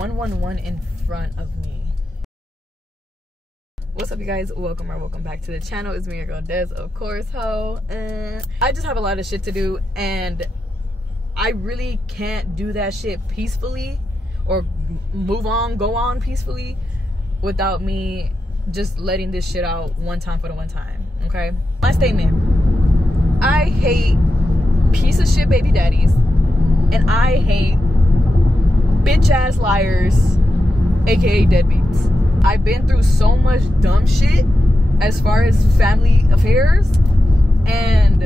111 in front of me. What's up, you guys? Welcome back to the channel. It's me, your girl Des, of course, ho. And I just have a lot of shit to do, and I really can't do that shit peacefully or go on peacefully without me just letting this shit out one time for the one time. Okay, my statement: I hate piece of shit baby daddies, and I hate bitch ass liars, aka deadbeats. I've been through so much dumb shit as far as family affairs, and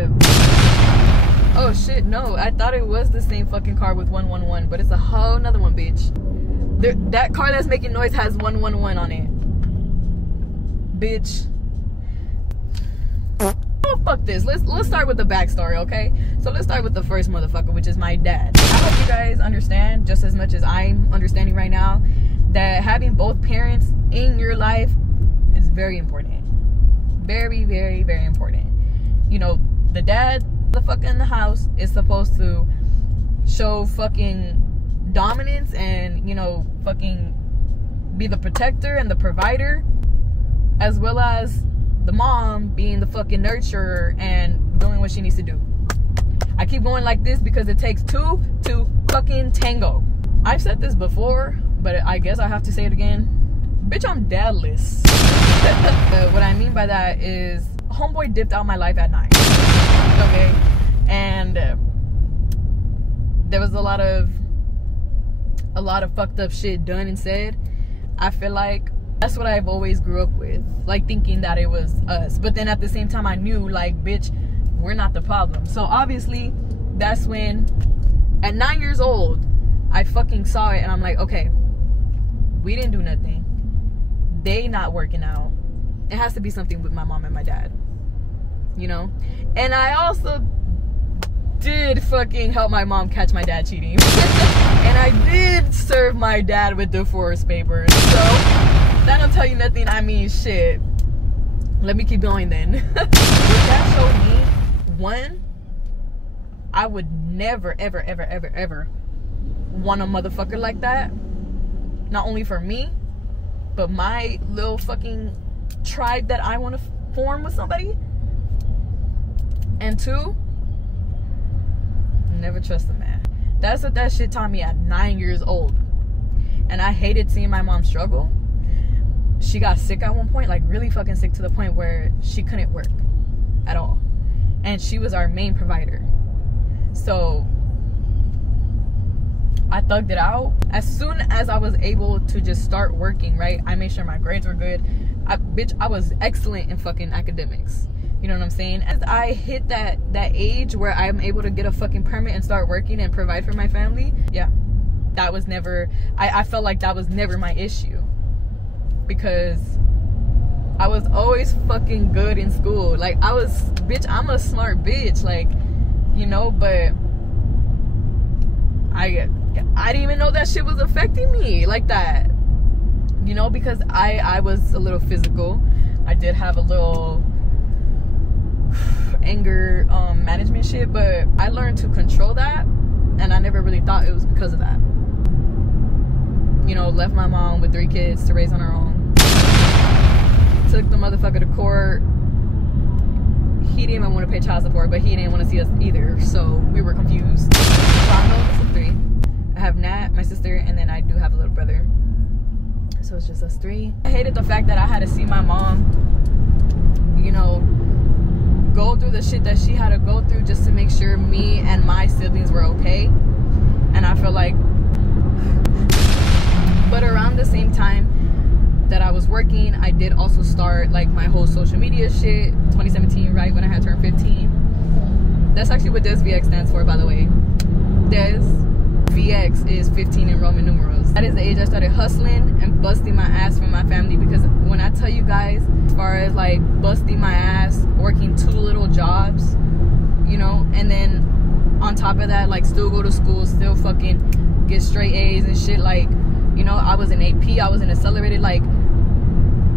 oh shit, no, I thought it was the same fucking car with 111, but it's a whole nother one, bitch. That car that's making noise has 111 on it, bitch. Oh, fuck this. Let's start with the backstory, okay? So let's start with the first motherfucker, which is my dad. I hope you guys understand, just as much as I'm understanding right now, that having both parents in your life is very important. Very, very, very important. You know, the dad, the fuck in the house, is supposed to show fucking dominance and, you know, fucking be the protector and the provider, as well as the mom being the fucking nurturer and doing what she needs to do. I keep going like this because it takes two to fucking tango. I've said this before, but I guess I have to say it again. Bitch, I'm dadless. What I mean by that is homeboy dipped out my life at 9. Okay? And there was a lot of fucked up shit done and said. I feel like that's what I've always grew up with, like thinking that it was us. But then at the same time I knew, like, bitch, we're not the problem. So obviously that's when at 9 years old I fucking saw it, and I'm like, okay, we didn't do nothing, they not working out, it has to be something with my mom and my dad, you know. And I also did fucking help my mom catch my dad cheating. And I did serve my dad with divorce papers. So that don't tell you nothing. I mean, shit. Let me keep going then. What that showed me, one, I would never, ever, ever, ever, ever want a motherfucker like that. Not only for me, but my little fucking tribe that I want to form with somebody. And two, never trust a man. That's what that shit taught me at 9 years old. And I hated seeing my mom struggle. She got sick at one point, like really fucking sick, to the point where she couldn't work at all. And she was our main provider. So I thugged it out. As soon as I was able to just start working, right, I made sure my grades were good. I was excellent in fucking academics. You know what I'm saying? As I hit that age where I'm able to get a fucking permit and start working and provide for my family, yeah, that was never, I felt like that was never my issue. Because I was always fucking good in school. Like, bitch, I'm a smart bitch. Like, you know, but I didn't even know that shit was affecting me like that. You know, because I was a little physical. I did have a little anger management shit, but I learned to control that, and I never really thought it was because of that. You know, left my mom with 3 kids to raise on her own. Took the motherfucker to court. He didn't even want to pay child support, but he didn't want to see us either, so we were confused. So I'm the oldest of 3. I have Nat, my sister, and then I do have a little brother. So it's just us 3. I hated the fact that I had to see my mom, you know, go through the shit that she had to go through just to make sure me and my siblings were okay. And I feel like, but around the same time that I was working, I did also start like my whole social media shit. 2017, right when I had turned 15. That's actually what DesVX stands for, by the way. DesVX is 15 in Roman numerals. That is the age I started hustling and busting my ass for my family. Because when I tell you guys, as far as like busting my ass, working 2 little jobs, you know, and then on top of that, like, still go to school, still fucking get straight A's and shit. Like, you know, I was in AP, I was in accelerated. Like,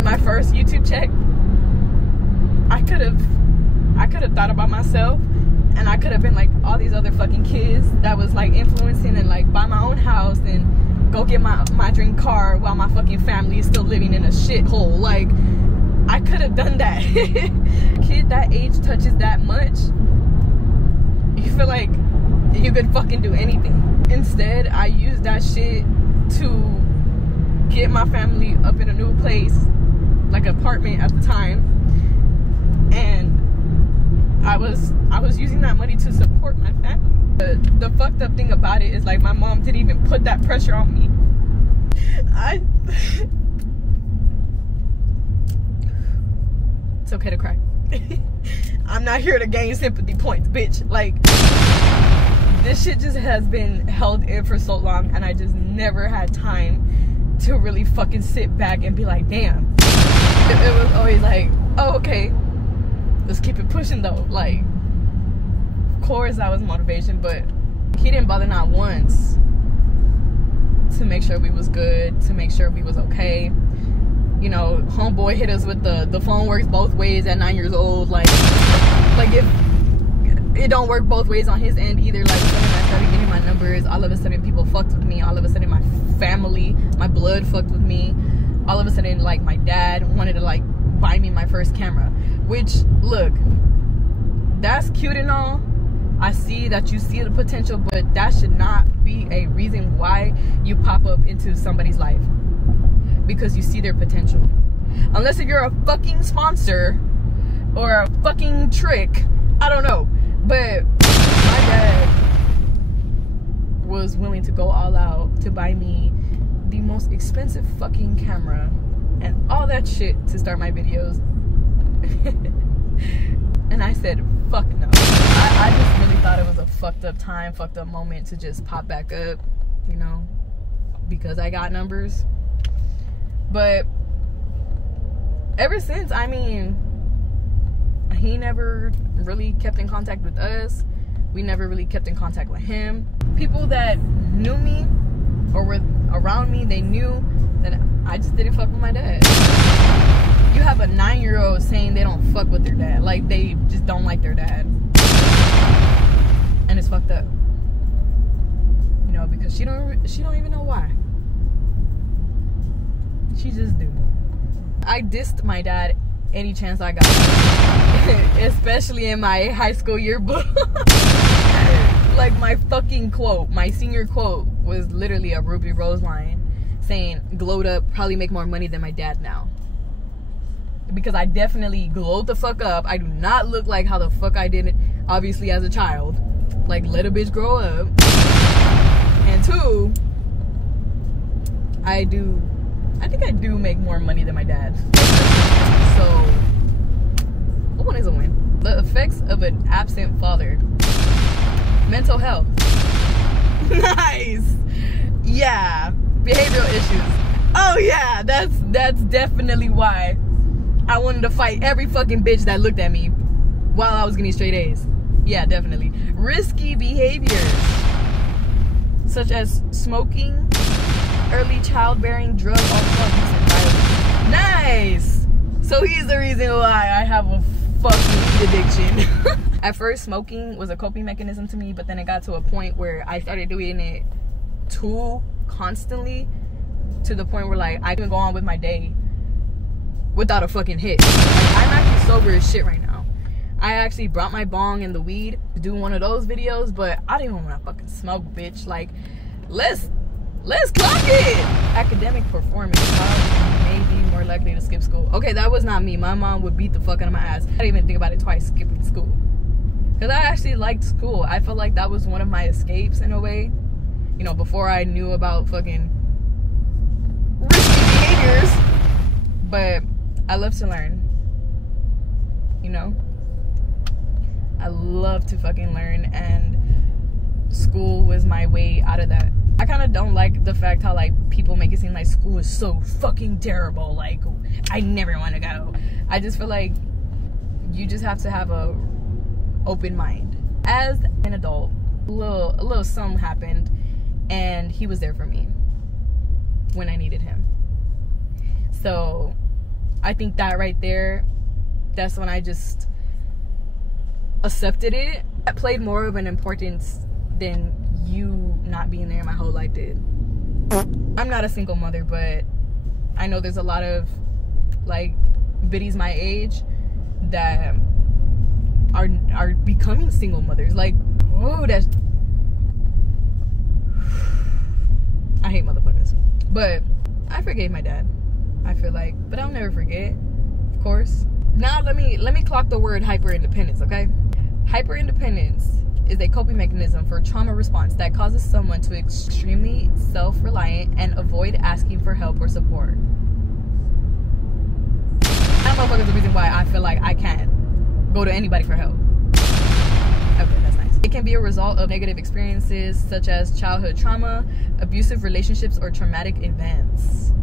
my first YouTube check, I could have thought about myself, and I could have been like all these other fucking kids that was like influencing and like buy my own house and go get my dream car while my fucking family is still living in a shithole. Like, I could have done that. Kid that age touches that much, you feel like you could fucking do anything. Instead, I used that shit to get my family up in a new place, like an apartment at the time, and I was using that money to support my family. The fucked up thing about it is, like, my mom didn't even put that pressure on me. It's okay to cry. I'm not here to gain sympathy points, bitch. Like, this shit just has been held in for so long, and I just never had time to really fucking sit back and be like, damn. It was always like, oh, okay, let's keep it pushing though. Like, of course that was motivation, but he didn't bother not once to make sure we was good, to make sure we was okay. You know, homeboy hit us with the phone works both ways at 9 years old. Like if it don't work both ways on his end either. Like, when I started getting my numbers, all of a sudden people fucked with me. All of a sudden my family, my blood fucked with me. All of a sudden, like, my dad wanted to, like, buy me my first camera. Which, look, that's cute and all. I see that you see the potential, but that should not be a reason why you pop up into somebody's life. Because you see their potential. Unless if you're a fucking sponsor or a fucking trick, I don't know. But my dad was willing to go all out to buy me the most expensive fucking camera and all that shit to start my videos. And I said, fuck no. I just really thought it was a fucked up time, fucked up moment to just pop back up, you know, because I got numbers. But ever since, I mean, he never really kept in contact with us. We never really kept in contact with him. People that knew me or were around me, they knew that I just didn't fuck with my dad. You have a 9-year-old saying they don't fuck with their dad. Like, they just don't like their dad. And it's fucked up. You know, because she don't even know why. She just do. I dissed my dad any chance I got. Especially in my high school yearbook. Like, my fucking quote, my senior quote was literally a Ruby Rose line saying, glowed up, probably make more money than my dad now. Because I definitely glowed the fuck up. I do not look like how the fuck I did it, obviously, as a child. Like, let a bitch grow up. And two, I think I do make more money than my dad. So, a win is a win. The effects of an absent father. Mental health. Nice. Yeah. Behavioral issues. Oh yeah, that's definitely why I wanted to fight every fucking bitch that looked at me while I was getting straight A's. Yeah, definitely. Risky behaviors such as smoking, early childbearing, drug, alcohol use, and violence. Nice. So he's the reason why I have a fucking weed addiction. At first, smoking was a coping mechanism to me, but then it got to a point where I started doing it too constantly, to the point where, like, I couldn't go on with my day without a fucking hit. Like, I'm actually sober as shit right now. I actually brought my bong and the weed to do one of those videos, but I didn't even want to fucking smoke, bitch. Like, let's clock it. Academic performance. May be more likely to skip school. Okay, that was not me. My mom would beat the fuck out of my ass. I didn't even think about it twice, skipping school. Because I actually liked school. I felt like that was one of my escapes in a way. You know, before I knew about fucking risky behaviors. But I love to learn. You know? I love to fucking learn, and school was my way out of that. I kind of don't like the fact how, like, people make it seem like school is so fucking terrible. Like, I never want to go. I just feel like you just have to have a open mind. As an adult, a little something happened, and he was there for me when I needed him. So I think that right there, that's when I just accepted it. That played more of an importance than you not being there my whole life did. I'm not a single mother, but I know there's a lot of like biddies my age that are becoming single mothers. Like, oh, that's, I hate motherfuckers. But I forgave my dad, I feel like, but I'll never forget, of course. Now let me clock the word hyper-independence, okay? Hyper-independence is a coping mechanism for trauma response that causes someone to be extremely self-reliant and avoid asking for help or support. That motherfucker is the reason why I feel like I can't go to anybody for help. Okay, that's nice. It can be a result of negative experiences such as childhood trauma, abusive relationships, or traumatic events.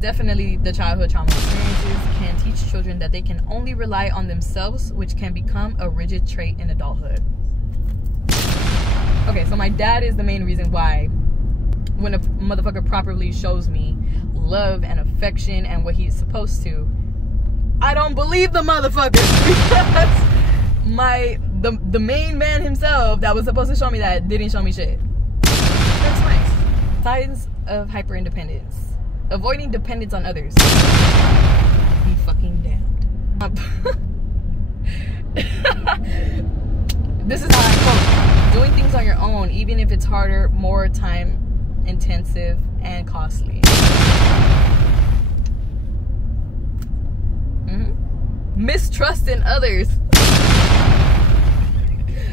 Definitely the childhood trauma experiences can teach children that they can only rely on themselves, which can become a rigid trait in adulthood. Okay, so my dad is the main reason why when a motherfucker properly shows me love and affection and what he's supposed to, I don't believe the motherfucker, because the main man himself that was supposed to show me that didn't show me shit. That's nice. Signs of hyper-independence. Avoiding dependence on others. Be fucking damned. This is how I cope. Doing things on your own, even if it's harder, more time intensive, and costly. Mistrust in others.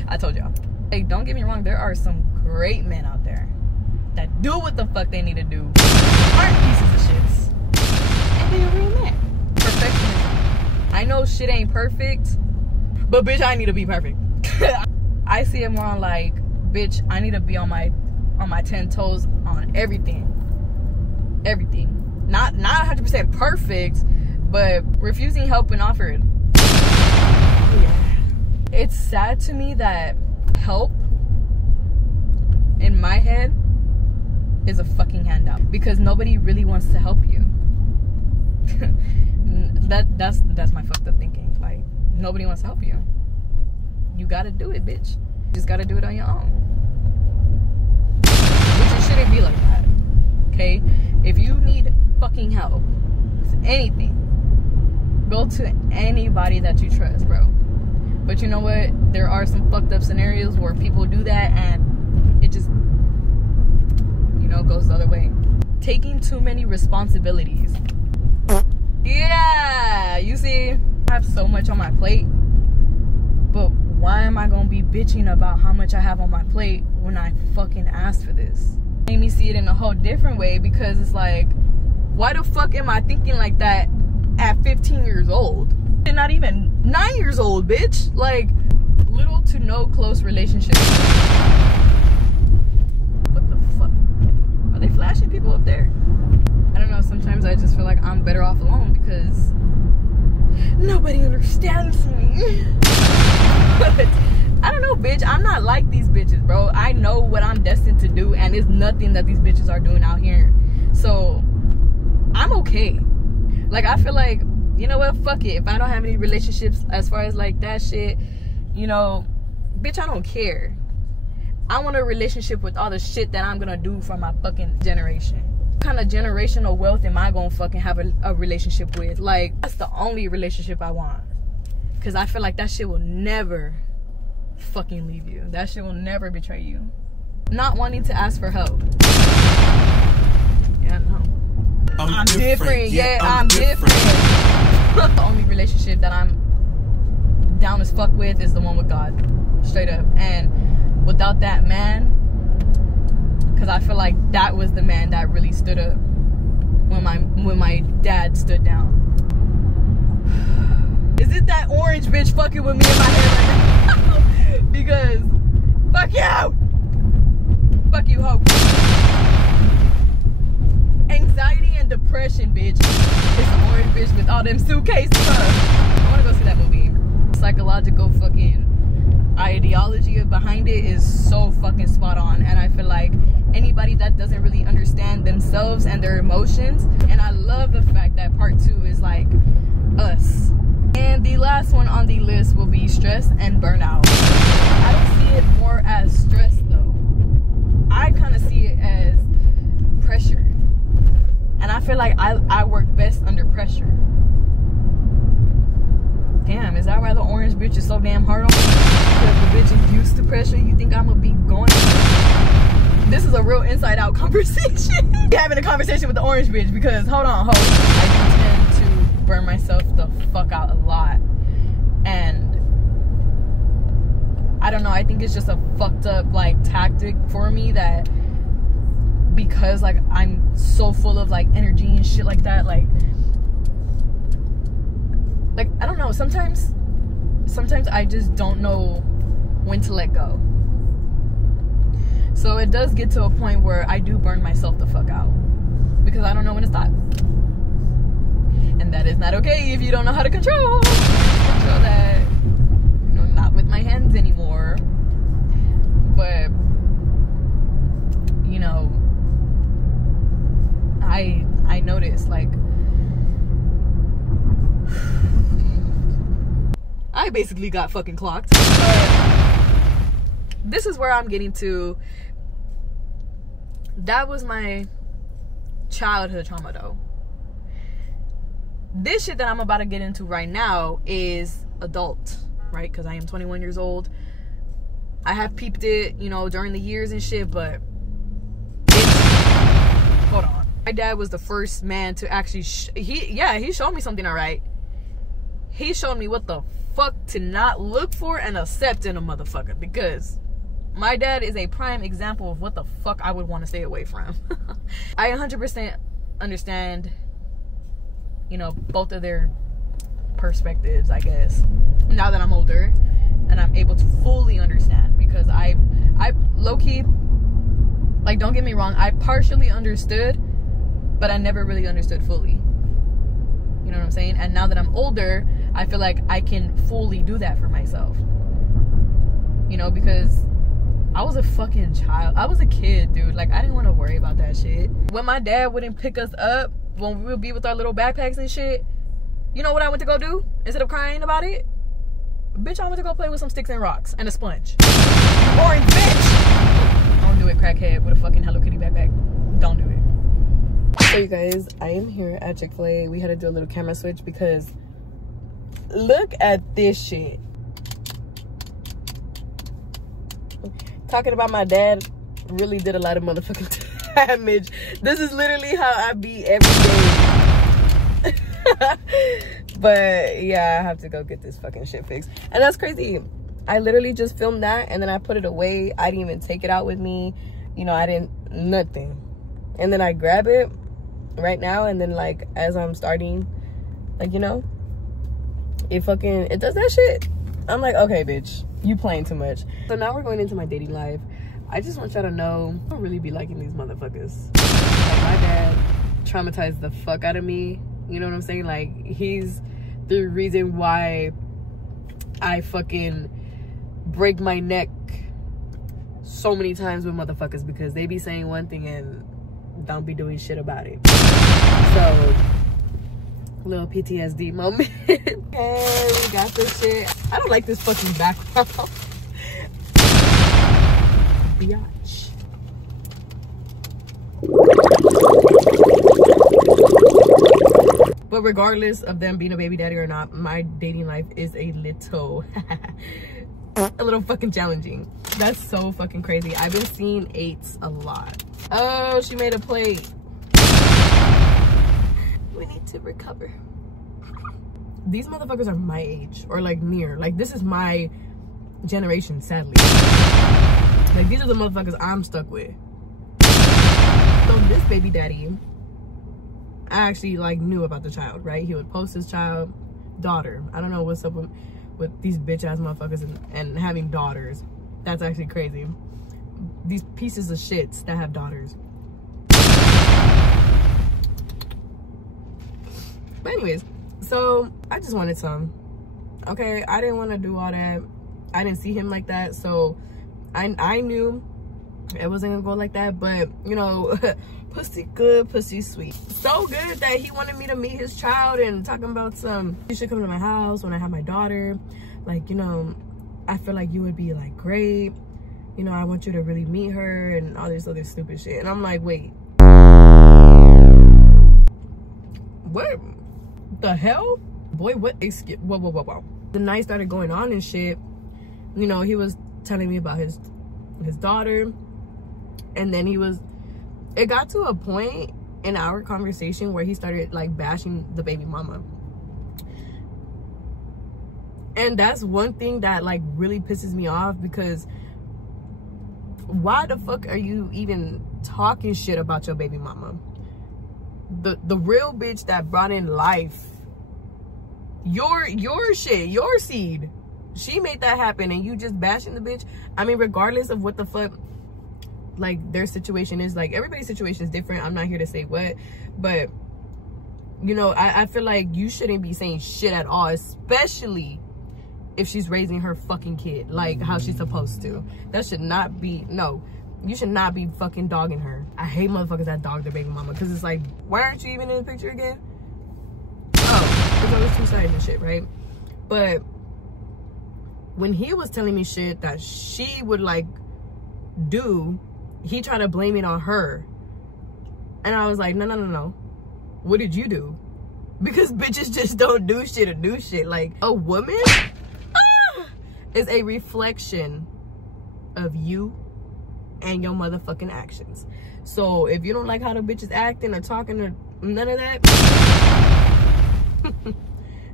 I told y'all. Hey, don't get me wrong, there are some great men out there that do what the fuck they need to do, aren't pieces of shits, and they a real man. Perfectionism. I know shit ain't perfect, but bitch, I need to be perfect. I see it more on like, bitch, I need to be on my 10 toes on everything. Not 100% perfect, but refusing help when offered. Yeah. It's sad to me that help in my head is a fucking handout, because nobody really wants to help you. that's my fucked up thinking. Like, nobody wants to help you. You gotta do it, bitch. You just gotta do it on your own. Which it shouldn't be like that. Okay? If you need fucking help with anything, go to anybody that you trust, bro. But you know what? There are some fucked up scenarios where people do that and it just, you know, goes the other way. Taking too many responsibilities. Yeah, you see, I have so much on my plate, but why am I gonna be bitching about how much I have on my plate when I fucking asked for this? Made me see it in a whole different way, because it's like, why the fuck am I thinking like that at 15 years old? And not even 9 years old, bitch. Like, little to no close relationships. What the fuck? Are they flashing people up there? I don't know, sometimes I just feel like I'm better off alone because nobody understands me. But I don't know, bitch. I'm not like these bitches, bro. I know what I'm destined to do, and it's nothing that these bitches are doing out here. So I'm okay. Like, I feel like, you know what, fuck it. If I don't have any relationships as far as like that shit, you know, bitch, I don't care. I want a relationship with all the shit that I'm gonna do for my fucking generation. What kind of generational wealth am I gonna fucking have a relationship with? Like, that's the only relationship I want. Because I feel like that shit will never fucking leave you. That shit will never betray you. Not wanting to ask for help. Yeah, no. I'm different. Yeah, I'm different. The only relationship that I'm down as fuck with is the one with God. Straight up. And without that man, because I feel like that was the man that really stood up when my dad stood down. Is it that orange bitch fucking with me in my head right now? Because fuck you! Fuck you, hope. Anxiety and depression, bitch. It's an orange bitch with all them suitcases. I wanna go see that movie. Psychological fucking ideology behind it is so fucking spot on, and I feel like anybody that doesn't really understand themselves and their emotions, and I love the fact that part 2 is like us. And the last one on the list will be stress and burnout. I don't see it more as stress though. I kind of see it as pressure. And I feel like I work best under pressure. Damn, is that why the orange bitch is so damn hard on me? Because the bitch is used to pressure. You think I'm gonna be going? This is a real inside out conversation. Having a conversation with the orange bitch because, hold on, I do tend to burn myself the fuck out a lot. And I don't know, I think it's just a fucked up like tactic for me, that because like I'm so full of like energy and shit like that, like I don't know, sometimes I just don't know when to let go. So it does get to a point where I do burn myself the fuck out because I don't know when to stop. And that is not okay if you don't know how to control that. You know, not with my hands anymore. But, you know, I noticed, like, I basically got fucking clocked. But this is where I'm getting to. That was my childhood trauma, though. This shit that I'm about to get into right now is adult, right? Because I am 21 years old. I have peeped it, you know, during the years and shit, but hold on. My dad was the first man to actually, he showed me something, all right. He showed me what the fuck to not look for and accept in a motherfucker, because my dad is a prime example of what the fuck I would want to stay away from. I 100% understand, you know, both of their perspectives, I guess, now that I'm older and I'm able to fully understand, because I low-key, like, don't get me wrong, I partially understood, but I never really understood fully. You know what I'm saying? And now that I'm older, I feel like I can fully do that for myself. You know, because I was a fucking child. I was a kid, dude. Like, I didn't want to worry about that shit. When my dad wouldn't pick us up, when we would be with our little backpacks and shit, you know what I went to go do? Instead of crying about it? Bitch, I went to go play with some sticks and rocks and a sponge. Orange bitch! Don't do it, crackhead, with a fucking Hello Kitty backpack. Don't do it. So you guys, I am here at Chick-fil-A. We had to do a little camera switch because look at this shit. Talking about my dad really did a lot of motherfucking damage. This is literally how I be every day. But yeah, I have to go get this fucking shit fixed. And that's crazy. I literally just filmed that and then I put it away. I didn't even take it out with me. You know, I didn't, nothing. And then I grab it right now, and then like as I'm starting, like, you know, it does that shit. I'm like, okay, bitch, you playing too much. So now we're going into my dating life. I just want y'all to know, I don't really be liking these motherfuckers. Like, my dad traumatized the fuck out of me. You know what I'm saying? Like, he's the reason why I fucking break my neck so many times with motherfuckers, because they be saying one thing and don't be doing shit about it. So, little PTSD moment. Okay, we got this shit. I don't like this fucking background. Biatch. But regardless of them being a baby daddy or not, my dating life is a little fucking challenging. That's so fucking crazy. I've been seeing 8s a lot. Oh, she made a plate. We need to recover. These motherfuckers are my age, or like near. Like, this is my generation, sadly. Like, these are the motherfuckers I'm stuck with. So this baby daddy, I actually like knew about the child, right? He would post his child, daughter. I don't know what's up with these bitch ass motherfuckers and having daughters. That's actually crazy. These pieces of shits that have daughters. But anyways, so I just wanted some. Okay, I didn't want to do all that. I didn't see him like that, so I knew it wasn't gonna go like that. But you know, pussy good, pussy sweet. So good that he wanted me to meet his child and talking about you should come to my house when I have my daughter. Like, you know, I feel like you would be like great. You know, I want you to really meet her and all this other stupid shit. And I'm like, wait. the hell? Boy, what? Excuse, whoa. The night started going on and shit. You know, he was telling me about his daughter. And then it got to a point in our conversation where he started like bashing the baby mama. And that's one thing that like really pisses me off, because why the fuck are you even talking shit about your baby mama? The real bitch that brought in life, your shit, your seed, she made that happen, and you just bashing the bitch. I mean, regardless of what the fuck like their situation is, like everybody's situation is different. I'm not here to say what, but you know, I feel like you shouldn't be saying shit at all, especially if she's raising her fucking kid like how she's supposed to. That should not be, no, you should not be fucking dogging her. I hate motherfuckers that dog their baby mama, because it's like, why aren't you even in the picture again? Oh, there's always two sides and shit, right? But when he was telling me shit that she would like do, he tried to blame it on her. And I was like, no. What did you do? Because bitches just don't do shit or do shit. Like, a woman is a reflection of you and your motherfucking actions. So if you don't like how the bitch is acting or talking or none of that,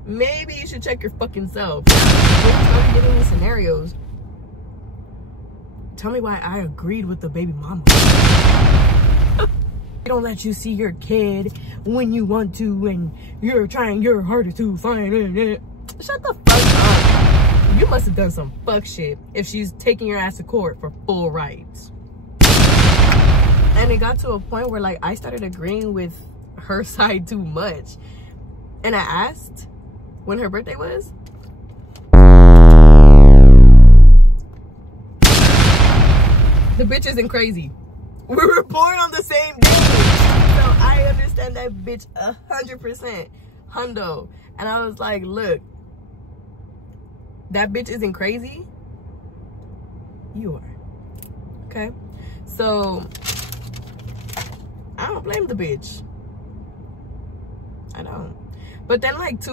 maybe you should check your fucking self. When you start getting these scenarios, tell me why I agreed with the baby mama. They don't let you see your kid when you want to, and you're trying your hardest to find it. Shut the fuck up. You must have done some fuck shit if she's taking your ass to court for full rights. And it got to a point where like I started agreeing with her side too much. And I asked when her birthday was. The bitch isn't crazy. We were born on the same day. So I understand that bitch 100%. Hundo. And I was like, look, that bitch isn't crazy. You are. Okay? So I don't blame the bitch. I don't. But then like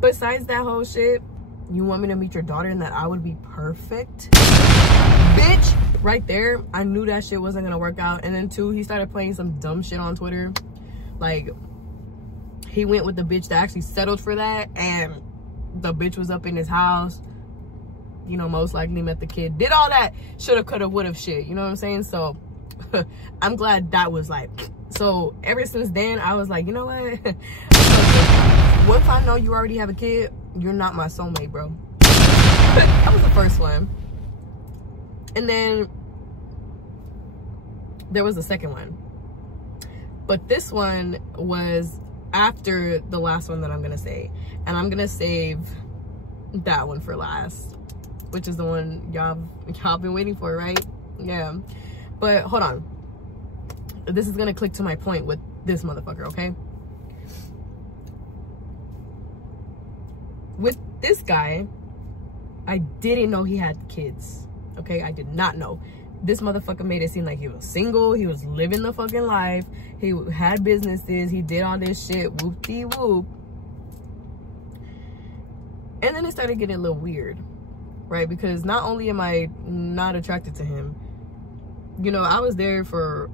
besides that whole shit, you want me to meet your daughter and that I would be perfect? Bitch, right there, I knew that shit wasn't gonna work out. And then two, he started playing some dumb shit on Twitter. Like, he went with the bitch that actually settled for that, and the bitch was up in his house, you know, most likely met the kid, did all that shoulda, coulda, woulda shit, you know what I'm saying? So I'm glad that was like, so ever since then I was like, you know what? Once I know you already have a kid, you're not my soulmate, bro. That was the first one. And then there was a second one. But this one was after the last one that I'm gonna say. And I'm gonna save that one for last, which is the one y'all been waiting for, right? Yeah. But hold on. This is gonna click to my point with this motherfucker, okay? With this guy, I didn't know he had kids. Okay, I did not know. This motherfucker made it seem like he was single. He was living the fucking life. He had businesses. He did all this shit. Whoop-de-whoop. And then it started getting a little weird, right? Because not only am I not attracted to him, you know, I was there for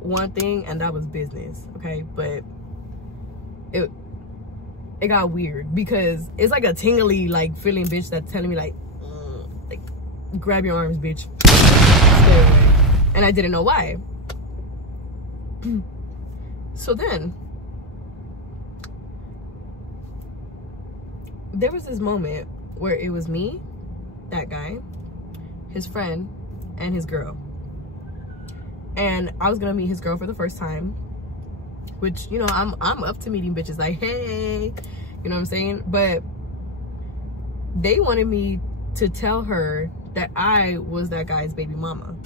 one thing, and that was business, okay? But it got weird because it's like a tingly, like, feeling bitch that's telling me, like, grab your arms, bitch. Stay away. And I didn't know why. So then there was this moment where it was me, that guy, his friend, and his girl. And I was gonna meet his girl for the first time, which, you know, I'm up to meeting bitches, like, hey, you know what I'm saying? But they wanted me to tell her that I was that guy's baby mama.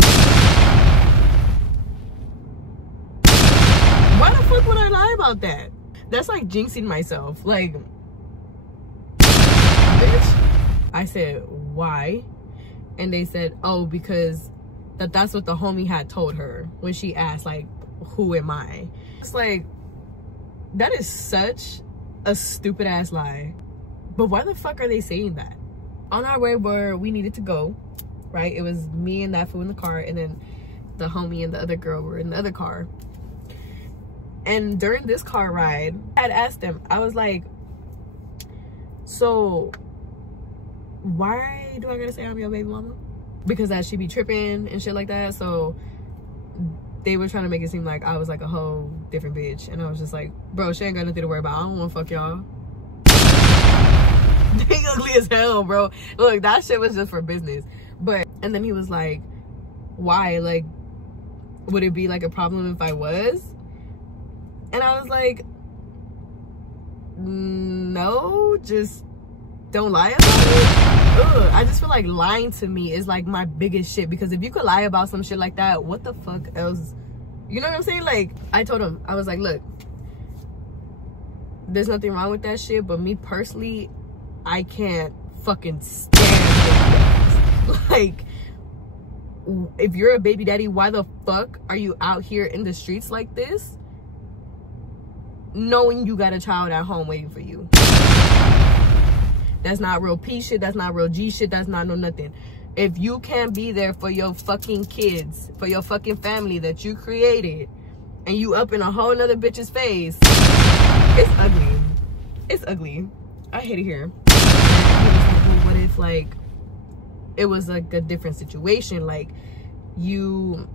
Why the fuck would I lie about that? That's like jinxing myself. Like, bitch. I said, why? And they said, oh, because that's what the homie had told her when she asked, like, who am I? It's like, That is such a stupid ass lie. But why the fuck are they saying that? On our way where we needed to go, right? It was me and that fool in the car, and then the homie and the other girl were in the other car. And during this car ride, I had asked them, I was like, so why do I gotta say I'm your baby mama? Because that she be tripping and shit like that. So they were trying to make it seem like I was like a whole different bitch. And I was just like, bro, she ain't got nothing to worry about. I don't wanna fuck y'all. They ugly as hell, bro. Look, that shit was just for business. But, and then he was like, why? Like, would it be like a problem if I was? And I was like, no, just don't lie about it. Ugh, I just feel like lying to me is like my biggest shit, because if you could lie about some shit like that, what the fuck else? You know what I'm saying? Like, I told him, I was like, look, there's nothing wrong with that shit, but me personally, I can't fucking stand it. Like, if you're a baby daddy, why the fuck are you out here in the streets like this, knowing you got a child at home waiting for you? That's not real P shit. That's not real G shit. That's not no nothing. If you can't be there for your fucking kids, for your fucking family that you created, and you up in a whole nother bitch's face, it's ugly. It's ugly. I hate it here. Well, what if like it was like a different situation? Like you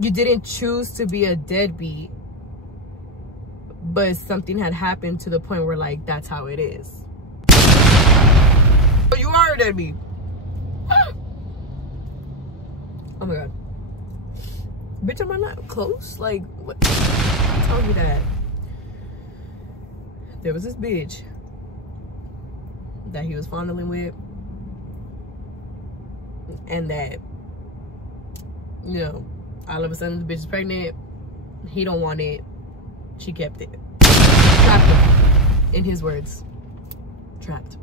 didn't choose to be a deadbeat, but something had happened to the point where like that's how it is. But you are a deadbeat. Oh my god. Bitch, am I not close? Like, what? Who told me that? There was this bitch that he was fondling with, and that, you know, all of a sudden the bitch is pregnant. He don't want it. She kept it. Trapped him. In his words. Trapped.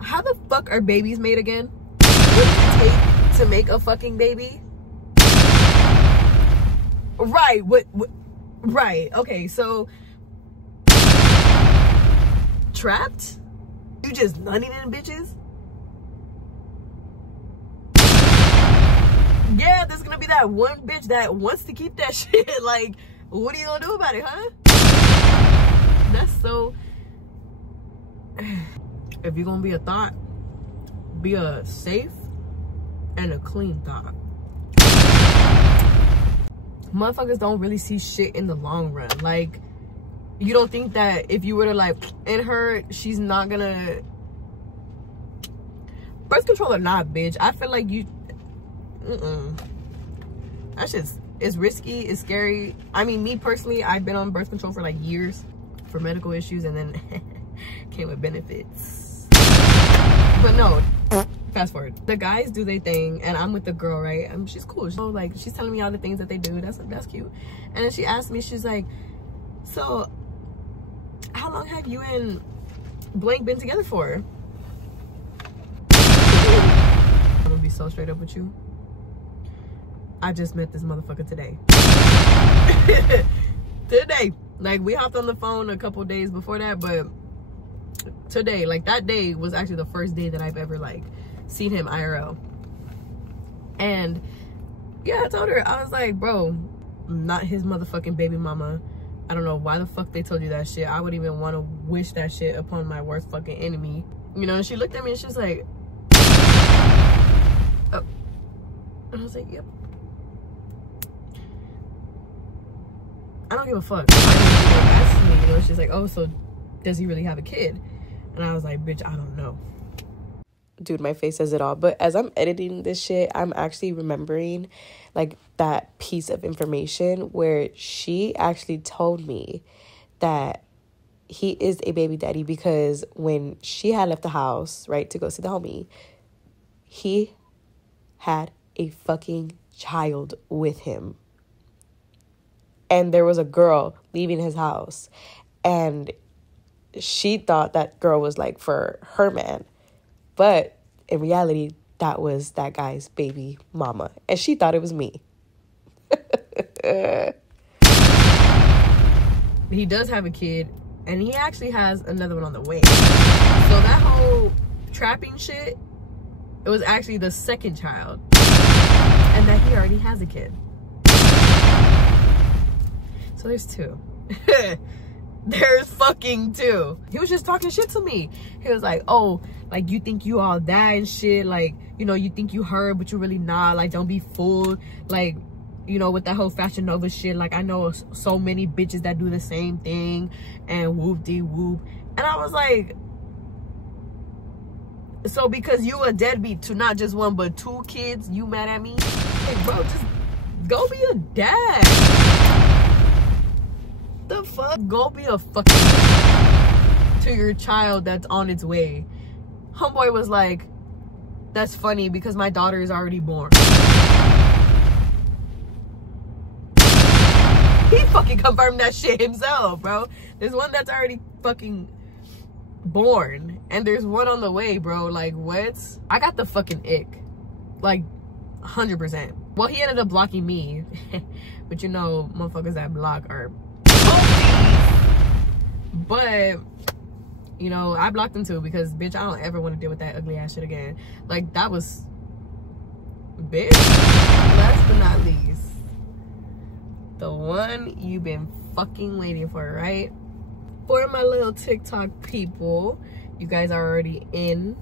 How the fuck are babies made again? What does it take to make a fucking baby? Right. What right. Okay, so trapped? You just nutting in bitches? Yeah, there's gonna be that one bitch that wants to keep that shit. Like, what are you gonna do about it, huh? That's so... If you're gonna be a thought, be a safe and a clean thought. Motherfuckers don't really see shit in the long run. Like, you don't think that if you were to like in her, she's not gonna... Birth control or not, bitch, I feel like you... That shit's... It's risky, it's scary. I mean, me personally, I've been on birth control for like years for medical issues, and then came with benefits. But no, fast forward. The guys do their thing, and I'm with the girl, right? She's cool. Like, she's telling me all the things that they do. That's cute. And then she asked me, she's like, so how long have you and blank been together for? I'm gonna be so straight up with you. I just met this motherfucker today. Today. Like, we hopped on the phone a couple days before that, but today, like, that day was actually the first day that I've ever like seen him IRL. And yeah, I told her, I was like, bro, I'm not his motherfucking baby mama. I don't know why the fuck they told you that shit. I would even want to wish that shit upon my worst fucking enemy. You know, and she looked at me and she's like, oh. And I was like, yep. I don't give a fuck. She asked me, you know, she's like, oh, so does he really have a kid? And I was like, bitch, I don't know. Dude, my face says it all. But as I'm editing this shit, I'm actually remembering like that piece of information where she actually told me that he is a baby daddy, because when she had left the house, right, to go see the homie, he had a fucking child with him. And there was a girl leaving his house, and she thought that girl was like for her man, but in reality that was that guy's baby mama, and she thought it was me. he does have a kid, and he actually has another one on the way. So that whole trapping shit, it was actually the second child, and that he already has a kid. So there's two. There's fucking two. He was just talking shit to me. He was like, oh, like, you think you all that and shit, like, you know, you think you heard but you really not, like, don't be fooled, like, you know, with that whole Fashion Nova shit, like, I know so many bitches that do the same thing, and whoop-de-whoop. And I was like, so because you a deadbeat to not just one but two kids, you mad at me? Hey, bro, just go be a dad. The fuck? Go be a fucking dad to your child that's on its way. Homeboy was like, that's funny because my daughter is already born. He fucking confirmed that shit himself, bro. There's one that's already fucking born, and there's one on the way, bro. Like, what? I got the fucking ick, like 100%. Well, he ended up blocking me, but you know, motherfuckers that block are but you know, I blocked him too because, bitch, I don't ever want to deal with that ugly ass shit again. Like, that was, bitch. Last but not least, the one you've been fucking waiting for, right? For my little TikTok people, you guys are already in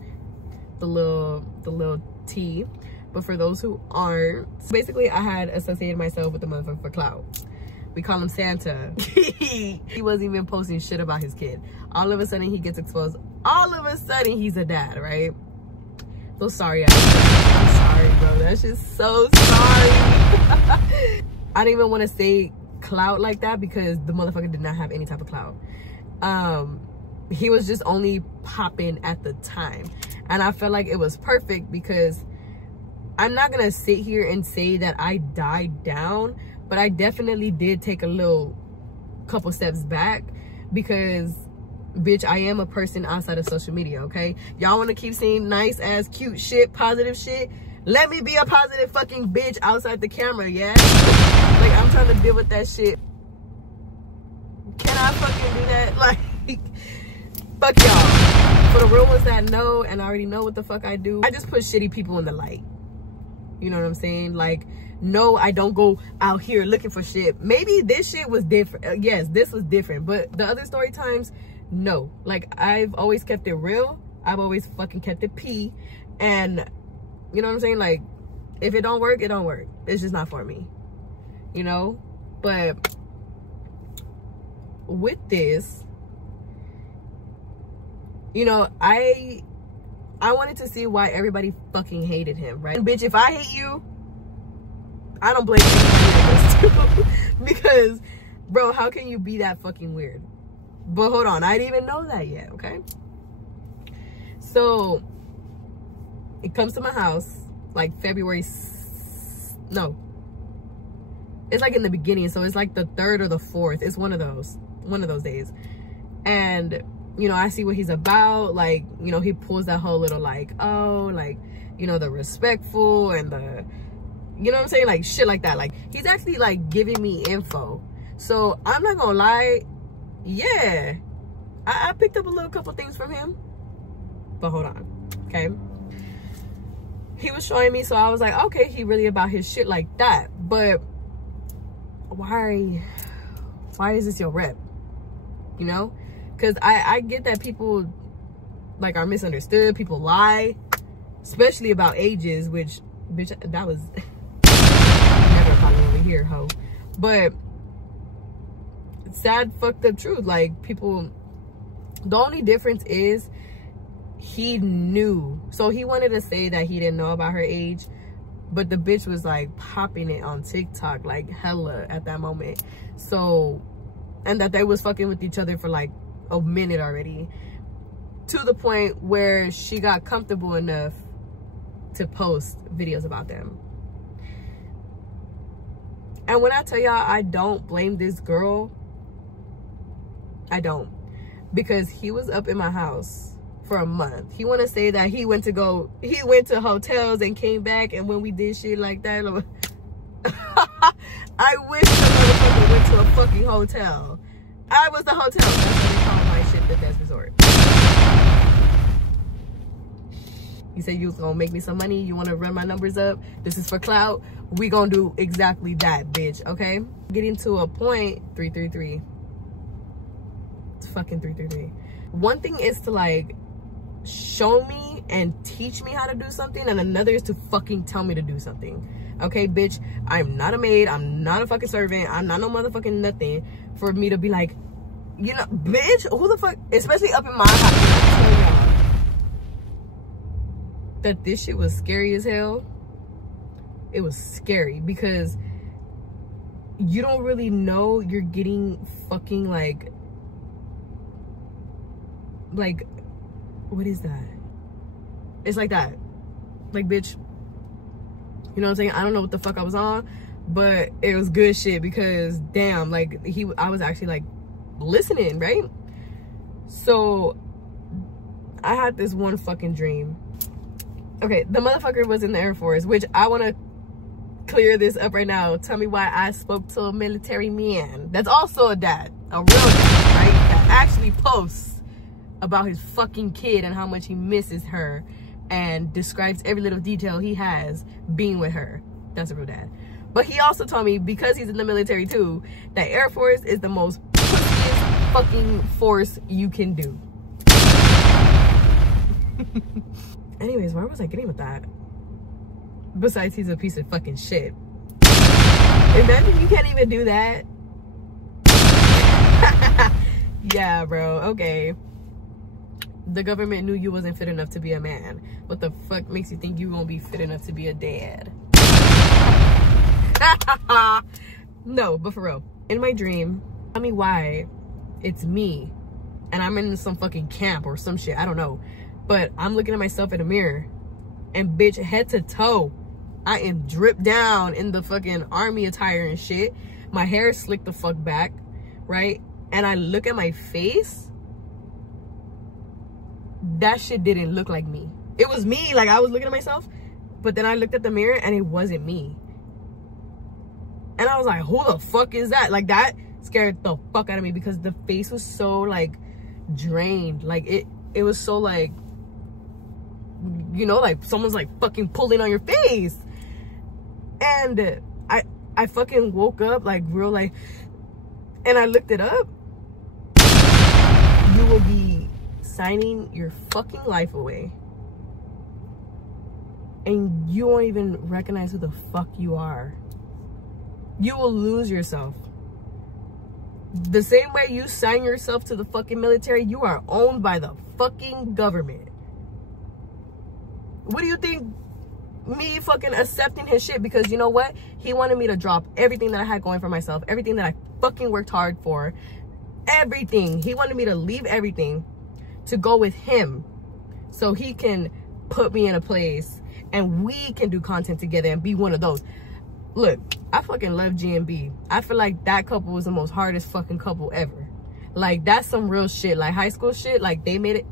the little tea. But for those who aren't, basically I had associated myself with the motherfucker for clout. We call him Santa. He wasn't even posting shit about his kid. All of a sudden he gets exposed. All of a sudden he's a dad, right? So sorry, I'm sorry, bro. That's just so sorry. I didn't even want to say clout like that because the motherfucker did not have any type of clout. He was just only popping at the time. And I felt like it was perfect because I'm not gonna sit here and say that I died down, but I definitely did take a couple steps back because, bitch, I am a person outside of social media, okay? Y'all want to keep seeing nice ass cute shit, positive shit? Let me be a positive fucking bitch outside the camera, yeah? Like, I'm trying to deal with that shit. Can I fucking do that? Like, fuck y'all. For the real ones that know and already know what the fuck I do, I just put shitty people in the light. You know what I'm saying? Like, no, I don't go out here looking for shit. Maybe this shit was different. Yes, this was different. But the other story times, no. Like, I've always kept it real. I've always fucking kept it P. And, you know what I'm saying? Like, if it don't work, it don't work. It's just not for me. You know? But with this, you know, I wanted to see why everybody fucking hated him, right? And bitch, if I hate you, I don't blame anybody else too. Because, bro, how can you be that fucking weird? But hold on, I didn't even know that yet, okay? So, it comes to my house, like February, no. It's like in the beginning, so it's like the 3rd or the 4th. It's one of those days. And, you know, I see what he's about. Like, you know, he pulls that whole little, like, oh, like, you know, the respectful and the, you know what I'm saying? Like, shit like that. Like, he's actually, like, giving me info. So, I'm not gonna lie. Yeah. I picked up a couple things from him. But hold on. Okay. He was showing me, so I was like, okay, he really about his shit like that. But why is this your rep? You know? Because I get that people, like, are misunderstood. People lie. Especially about ages, which, bitch, that was never probably over here, ho. But sad, fucked up truth. Like, people, the only difference is he knew. So he wanted to say that he didn't know about her age. But the bitch was, like, popping it on TikTok, like, hella at that moment. So, and that they was fucking with each other for, like, a minute already, to the point where she got comfortable enough to post videos about them. And when I tell y'all I don't blame this girl, I don't, because he was up in my house for a month. He want to say that he went to hotels and came back, and when we did shit like that, I wish the motherfucker went to a fucking hotel. I was the hotel. That's what they call my shit, the best resort. You said you was gonna make me some money. You want to run my numbers up. This is for clout. We gonna do exactly that, bitch. Okay. Getting to a point. 333. It's fucking 333. One thing is to like show me and teach me how to do something, and another is to fucking tell me to do something. Okay, bitch. I'm not a maid. I'm not a fucking servant. I'm not no motherfucking nothing for me to be like, you know, bitch. Who the fuck? Especially up in my house. That this shit was scary as hell. It was scary because you don't really know you're getting fucking like what is that? It's like that. Like, bitch, you know what I'm saying? I don't know what the fuck I was on, but it was good shit because damn, like I was actually like listening, right? So I had this one fucking dream. Okay, the motherfucker was in the Air Force, which I want to clear this up right now. Tell me why I spoke to a military man. That's also a dad, a real dad, right? That actually posts about his fucking kid and how much he misses her and describes every little detail he has being with her. That's a real dad. But he also told me, because he's in the military too, that Air Force is the most pussiest fucking force you can do. Anyways, where was I getting with that? Besides, he's a piece of fucking shit. Imagine you can't even do that. Yeah, bro. Okay. The government knew you wasn't fit enough to be a man. What the fuck makes you think you gonna be fit enough to be a dad? No, but for real. In my dream, tell me why it's me and I'm in some fucking camp or some shit. I don't know. But I'm looking at myself in the mirror and bitch, head to toe, I am dripped down in the fucking army attire and shit. My hair is slicked the fuck back, right? And I look at my face. That shit didn't look like me. It was me, like I was looking at myself, but then I looked at the mirror and it wasn't me. And I was like, who the fuck is that? Like that scared the fuck out of me because the face was so like drained. Like it was so like, you know, like someone's like fucking pulling on your face. And I fucking woke up like real like, and I looked it up. You will be signing your fucking life away. And you won't even recognize who the fuck you are. You will lose yourself. The same way you sign yourself to the fucking military, you are owned by the fucking government. What do you think? Me fucking accepting his shit because you know what? He wanted me to drop everything that I had going for myself, everything that I fucking worked hard for, everything. He wanted me to leave everything to go with him so he can put me in a place and we can do content together and be one of those. Look, I fucking love GMB. I feel like that couple was the most hardest fucking couple ever. Like, that's some real shit. Like, high school shit. Like, they made it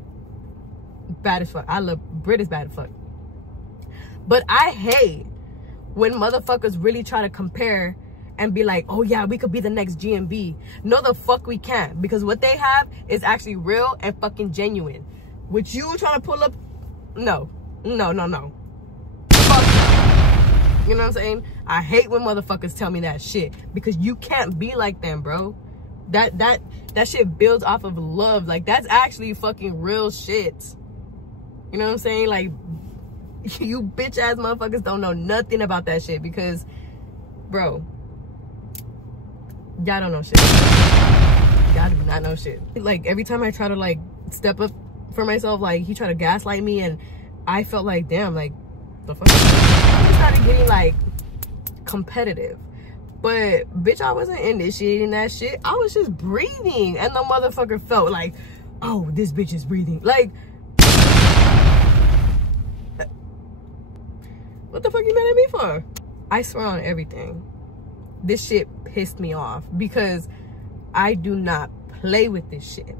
bad as fuck. I love Brit is bad as fuck. But I hate when motherfuckers really try to compare and be like, oh yeah, we could be the next GMB. No, the fuck we can't. Because what they have is actually real and fucking genuine. What you trying to pull up? No. No, no, no. Fuck no. You know what I'm saying? I hate when motherfuckers tell me that shit. Because you can't be like them, bro. That shit builds off of love. Like, that's actually fucking real shit. You know what I'm saying? Like, you bitch ass motherfuckers don't know nothing about that shit because, bro, y'all don't know shit. Y'all do not know shit. Like, every time I try to like step up for myself, like he tried to gaslight me and I felt like, damn, like the fuck. I started getting like competitive. But bitch, I wasn't initiating that shit. I was just breathing and the motherfucker felt like, oh, this bitch is breathing. Like, what the fuck you mad at me for? I swear on everything. This shit pissed me off because I do not play with this shit.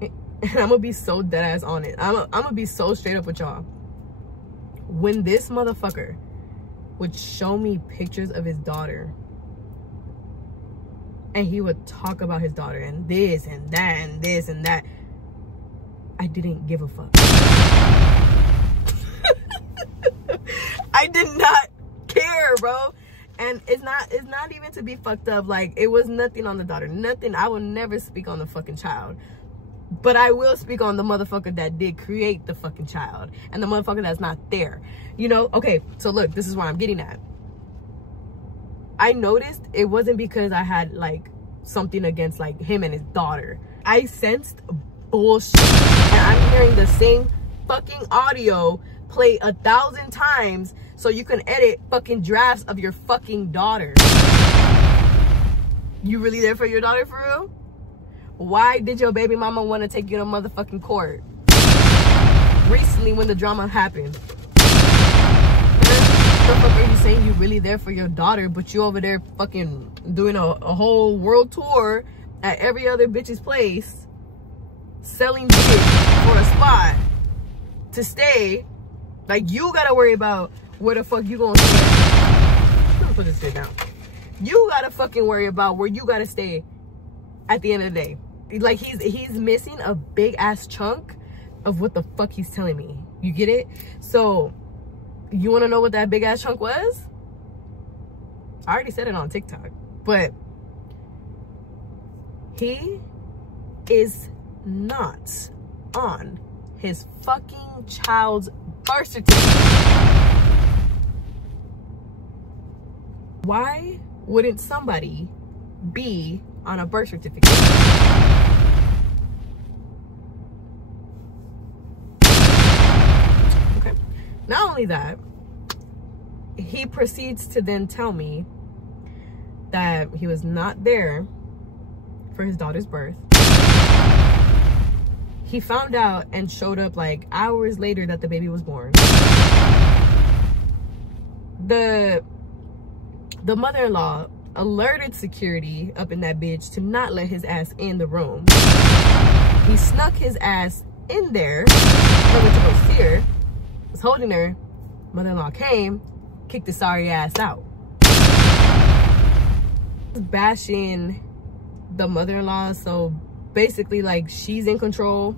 And I'm gonna be so dead ass on it. I'm gonna be so straight up with y'all. When this motherfucker would show me pictures of his daughter, And he would talk about his daughter and this and that and this and that. I didn't give a fuck. I did not care, bro. And it's not even to be fucked up. Like, it was nothing on the daughter. Nothing. I will never speak on the fucking child. But I will speak on the motherfucker that did create the fucking child. And the motherfucker that's not there. You know? Okay, so look, this is where I'm getting at. I noticed it wasn't because I had, like, something against, like, him and his daughter. I sensed bullshit. And I'm hearing the same fucking audio play 1,000 times so you can edit fucking drafts of your fucking daughter. You really there for your daughter, for real? Why did your baby mama want to take you to motherfucking court recently when the drama happened? What the fuck are you saying you really there for your daughter, but you over there fucking doing a whole world tour at every other bitch's place, selling dick for a spot to stay? Like, you gotta worry about where the fuck you gonna stay. I'm gonna put this shit down. You gotta fucking worry about where you gotta stay at the end of the day. Like, he's missing a big ass chunk of what the fuck he's telling me. You get it? So, you wanna know what that big ass chunk was? I already said it on TikTok, but he is not on his fucking child's birth certificate. Why wouldn't somebody be on a birth certificate? Okay. Not only that, he proceeds to then tell me that he was not there for his daughter's birth. He found out and showed up like hours later that the baby was born. The mother-in-law alerted security up in that bitch to not let his ass in the room. He snuck his ass in there, went to go see her, was holding her. Mother-in-law came, kicked his sorry ass out. Bashing the mother-in-law, so basically, like, she's in control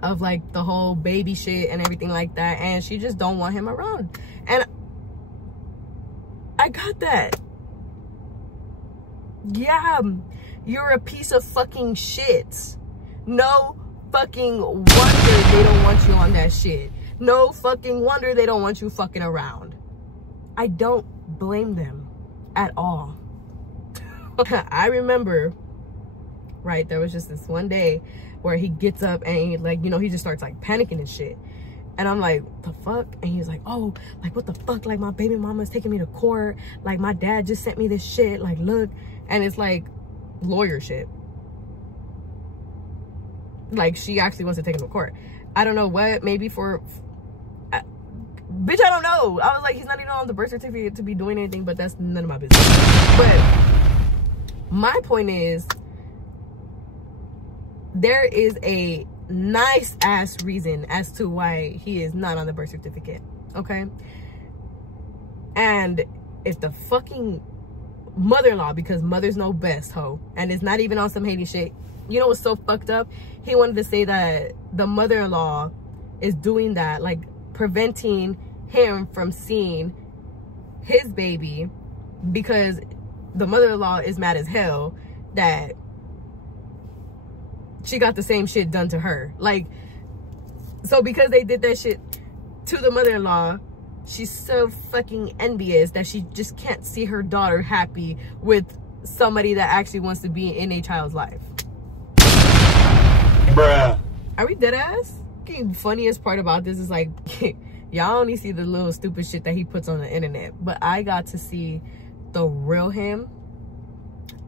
of, like, the whole baby shit and everything like that, and she just don't want him around. And I got that. Yeah, you're a piece of fucking shit. No fucking wonder they don't want you on that shit. No fucking wonder they don't want you fucking around. I don't blame them at all. I remember, right, there was just this one day where he gets up and he, like, you know, he just starts like panicking and shit. And I'm like, the fuck? And he's like, oh, like, what the fuck? Like, my baby mama's taking me to court. Like, my dad just sent me this shit. Like, look. And it's like lawyer shit. Like, she actually wants to take him to court. I don't know what, maybe for, bitch, I don't know. I was like, he's not even on the birth certificate to be doing anything, but that's none of my business. But my point is, there is a nice ass reason as to why he is not on the birth certificate, okay? And if the fucking mother-in-law, because mothers know best, ho, and it's not even on some Haiti shit. You know what's so fucked up? He wanted to say that the mother-in-law is doing that, like preventing him from seeing his baby because the mother-in-law is mad as hell that she got the same shit done to her. Like, so because they did that shit to the mother-in-law, she's so fucking envious that she just can't see her daughter happy with somebody that actually wants to be in a child's life. Bruh. Are we dead ass? The funniest part about this is, like, y'all only see the little stupid shit that he puts on the internet, but I got to see the real him,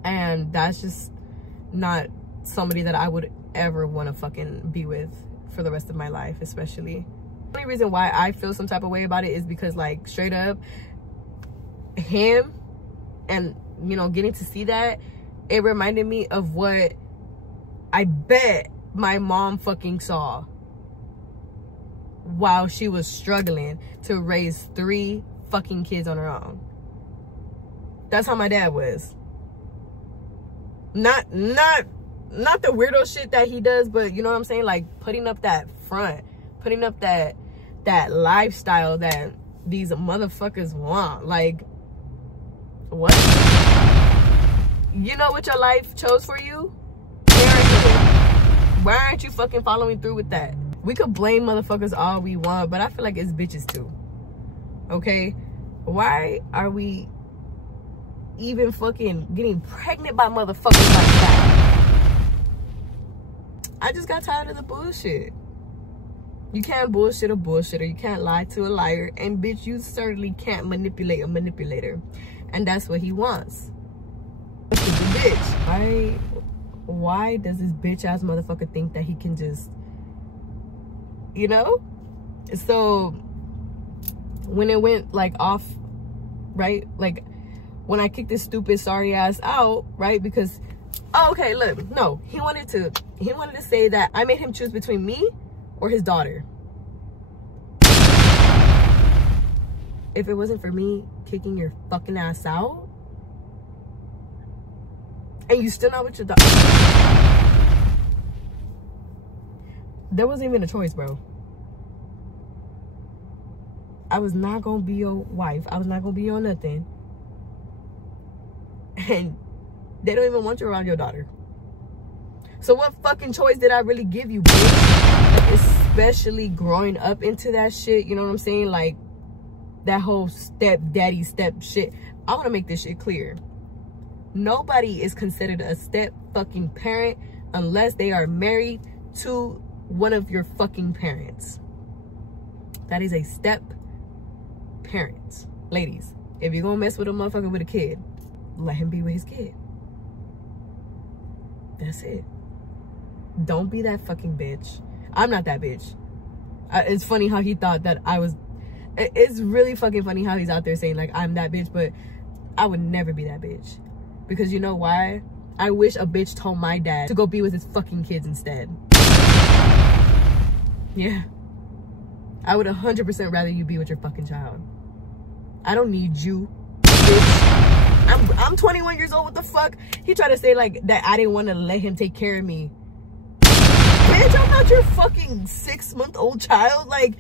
and that's just not somebody that I would ever want to fucking be with for the rest of my life. Especially, the only reason why I feel some type of way about it is because, like, straight up, him and, you know, getting to see that, it reminded me of what I bet my mom fucking saw while she was struggling to raise 3 fucking kids on her own. That's how my dad was. Not the weirdo shit that he does, but you know what I'm saying? Like putting up that front, putting up that lifestyle that these motherfuckers want. Like, what? You know what your life chose for you? Why aren't you fucking following through with that? We could blame motherfuckers all we want, but I feel like it's bitches too. Okay? Why are we even fucking getting pregnant by motherfuckers like that? I just got tired of the bullshit. You can't bullshit a bullshitter. You can't lie to a liar. And bitch, you certainly can't manipulate a manipulator. And that's what he wants. Bitch. Why does this bitch ass motherfucker think that he can just, you know? So when it went like off, right? Like when I kicked this stupid sorry ass out, right? Because, oh, okay, look, no, he wanted to say that I made him choose between me or his daughter. If it wasn't for me kicking your fucking ass out, and you still not with your daughter, there wasn't even a choice, bro. I was not gonna be your wife. I was not gonna be your nothing. And they don't even want you around your daughter. So what fucking choice did I really give you, bitch? Like, especially growing up into that shit, you know what I'm saying? Like, that whole step-daddy step shit. I want to make this shit clear. Nobody is considered a step fucking parent unless they are married to one of your fucking parents. That is a step parent. Ladies, if you're gonna mess with a motherfucker with a kid, let him be with his kid. That's it. Don't be that fucking bitch. I'm not that bitch. It's funny how he thought that I was. It's really fucking funny how he's out there saying like I'm that bitch, but I would never be that bitch. Because you know why? I wish a bitch told my dad to go be with his fucking kids instead. Yeah. I would 100% rather you be with your fucking child. I don't need you, bitch. I'm 21 years old. What the fuck? He tried to say like that I didn't want to let him take care of me. Bitch, I'm not your fucking 6-month-old child. Like,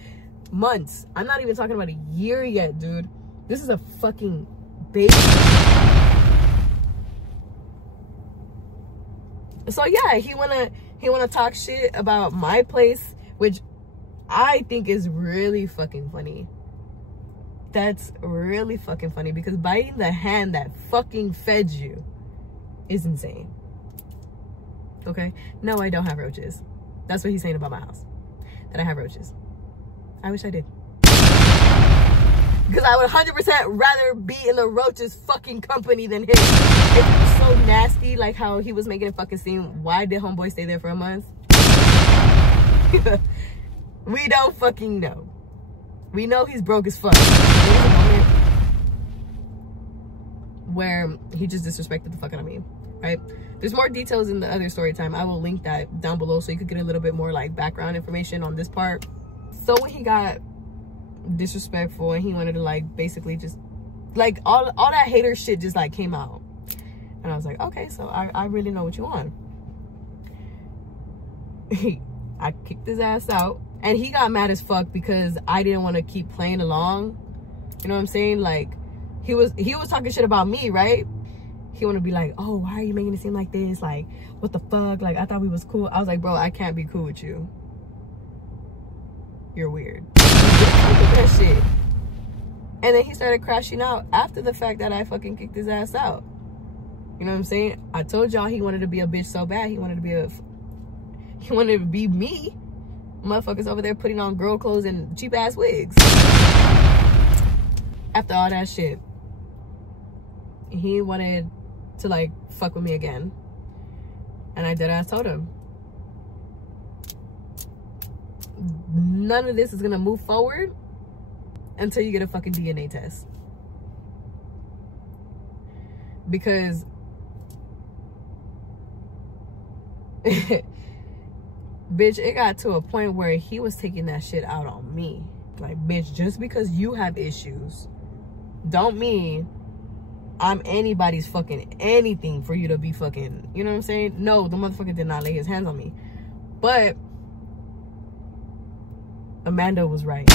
months. I'm not even talking about a year yet, dude. This is a fucking baby. So yeah, he wanna talk shit about my place, which I think is really fucking funny. That's really fucking funny, because biting the hand that fucking fed you is insane. Okay? No, I don't have roaches. That's what he's saying about my house. That I have roaches. I wish I did. Because I would 100% rather be in the roaches fucking company than him. If it was so nasty, like how he was making it fucking seem, why did homeboy stay there for a month? We don't fucking know. We know he's broke as fuck. There was a moment where he just disrespected the fuck out of me, right? There's more details in the other story time. I will link that down below so you could get a little bit more like background information on this part. So when he got disrespectful and he wanted to like basically just like all that hater shit just like came out, and I was like, okay, so I really know what you want. I kicked his ass out, and he got mad as fuck because I didn't want to keep playing along. You know what I'm saying? Like he was talking shit about me, right? He want to be like, oh, why are you making it seem like this? Like, what the fuck? Like, I thought we was cool. I was like, bro, I can't be cool with you. You're weird. That shit. And then he started crashing out after the fact that I fucking kicked his ass out. You know what I'm saying? I told y'all he wanted to be a bitch so bad. He wanted to be me. Motherfuckers over there putting on girl clothes and cheap ass wigs. After all that shit, he wanted to like fuck with me again, and I deadass told him, none of this is gonna move forward until you get a fucking DNA test. Because bitch, it got to a point where he was taking that shit out on me. Like, bitch, just because you have issues don't mean I'm anybody's fucking anything for you to be fucking, you know what I'm saying? No, the motherfucker did not lay his hands on me. But Amanda was right.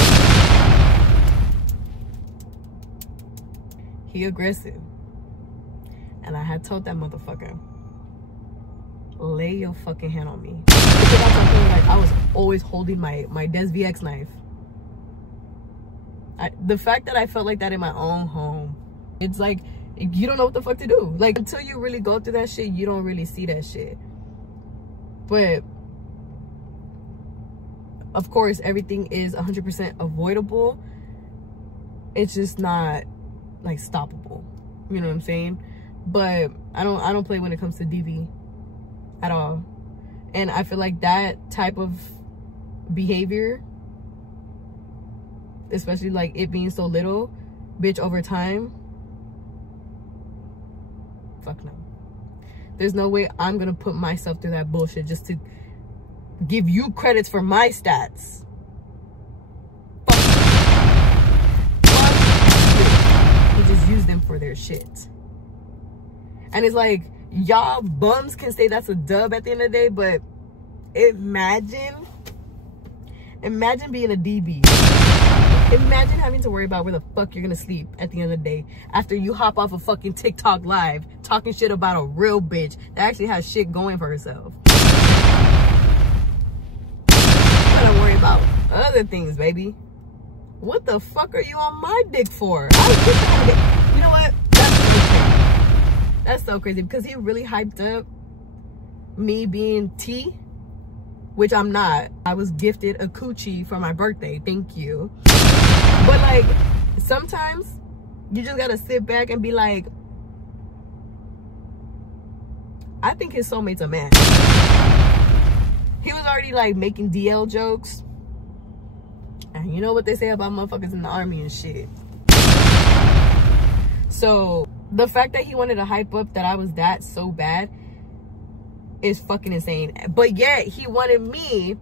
He aggressive. And I had told that motherfucker, lay your fucking hand on me. I was always holding my Des VX knife. The fact that I felt like that in my own home, it's like, you don't know what the fuck to do. Like, until you really go through that shit, you don't really see that shit. But of course, everything is 100% avoidable. It's just not like stoppable. You know what I'm saying? But I don't play when it comes to DV at all. And I feel like that type of behavior, especially like it being so little, bitch, over time, fuck no. There's no way I'm gonna put myself through that bullshit just to give you credits for my stats. He just used them for their shit. And it's like, y'all bums can say that's a dub at the end of the day, but imagine being a DB. Imagine having to worry about where the fuck you're gonna sleep at the end of the day after you hop off a fucking TikTok live talking shit about a real bitch that actually has shit going for herself. You gotta worry about other things, baby. What the fuck are you on my dick for? You know what? That's so crazy because he really hyped up me being T, which I'm not. I was gifted a coochie for my birthday. Thank you. But like, sometimes you just gotta sit back and be like, I think his soulmate's a man. He was already like making DL jokes. And you know what they say about motherfuckers in the army and shit. So the fact that he wanted to hype up that I was that so bad is fucking insane. But yet he wanted me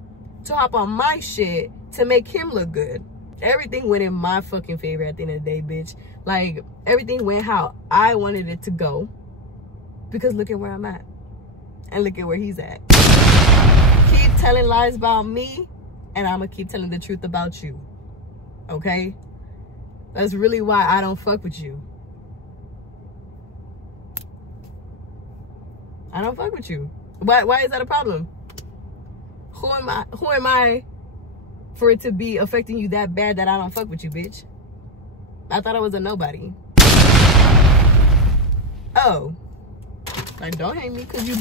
to hop on my shit to make him look good. Everything went in my fucking favor at the end of the day, bitch. Like, everything went how I wanted it to go. Because look at where I'm at. And look at where he's at. Keep telling lies about me, and I'm gonna keep telling the truth about you. Okay? That's really why I don't fuck with you. I don't fuck with you. Why is that a problem? Who am I for it to be affecting you that bad that I don't fuck with you, bitch? I thought I was a nobody. Oh. Like, don't hate me because you